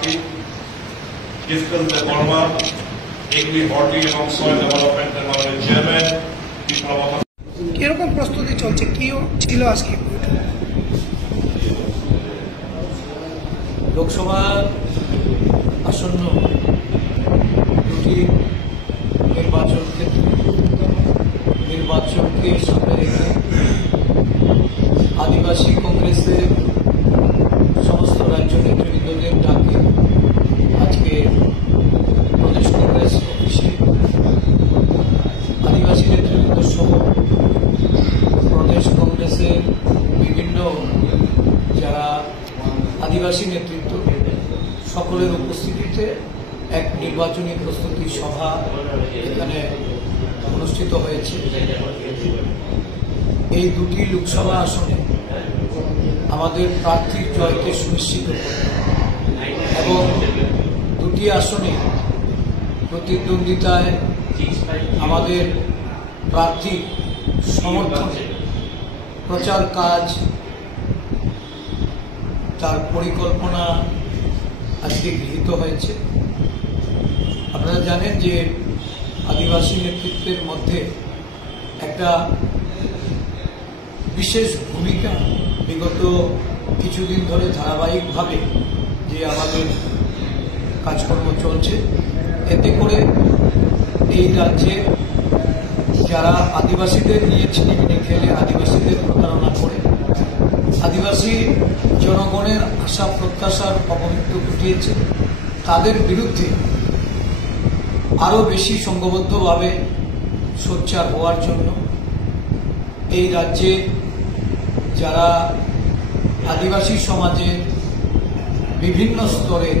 প্রার্থী discuss Varma, agri horti এবং soil ডেভেলপমেন্টের মাননীয় চেয়ারম্যান বিপ্লব। কিরকম প্রস্তুতি চলছে, কি ছিল আজকে? লোকসভা আসন্ন দুটি নির্বাচনকে সামনে রেখে আদিবাসী কংগ্রেসের সমস্ত রাজ্য নেতৃবৃন্দদের ডাকে আজকে প্রদেশ কংগ্রেস অফিসে আদিবাসী নেতৃবৃন্দ সহ প্রদেশ কংগ্রেসের বিভিন্ন যারা আদিবাসী নেতৃত্ব সকলের উপস্থিতিতে এক নির্বাচনী প্রস্তুতি সভা এখানে অনুষ্ঠিত হয়েছে। এই দুটি লোকসভা আসনে আমাদের প্রার্থীর জয়কে সুনিশ্চিত করে এবং দুটি আসনে প্রতিদ্বন্দ্বিতায় আমাদের প্রার্থীর সমর্থনে প্রচার কাজ, তার পরিকল্পনা আজকে গৃহীত হয়েছে। আপনারা জানেন যে আদিবাসী নেতৃত্বের মধ্যে একটা বিশেষ ভূমিকা বিগত কিছুদিন ধরে ধারাবাহিকভাবে যে আমাদের কাজকর্ম চলছে, এতে করে এই রাজ্যে যারা আদিবাসীদের নিয়ে ছিনিমিনি খেলে, আদিবাসীদের প্রতারণা করে আদিবাসী জনগণের আশা প্রত্যাশার অবমৃত্যু ঘটিয়েছে, তাদের বিরুদ্ধে আরও বেশি সংঘবদ্ধভাবে সোচ্চার হওয়ার জন্য এই রাজ্যে যারা আদিবাসী সমাজে বিভিন্ন স্তরে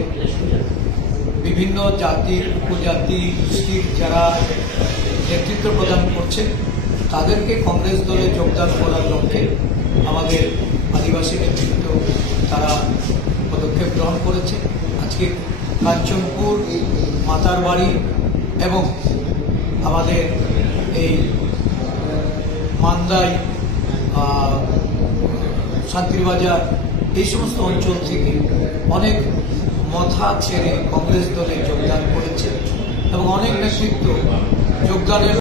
বিভিন্ন জাতি উপজাতি গোষ্ঠীর যারা নেতৃত্ব প্রদান করছে, তাদেরকে কংগ্রেস দলে যোগদান করার লক্ষ্যে আমাদের আদিবাসী নেতৃত্ব তারা পদক্ষেপ গ্রহণ করেছে। আজকে কাঞ্চনপুর, মাতারবাড়ি এবং আমাদের এই মান্দাই, শান্তিরবাজার, এই সমস্ত অঞ্চল থেকে অনেক মথা ছেড়ে কংগ্রেস দলে যোগদান করেছে এবং অনেক নেতৃত্ব যোগদানের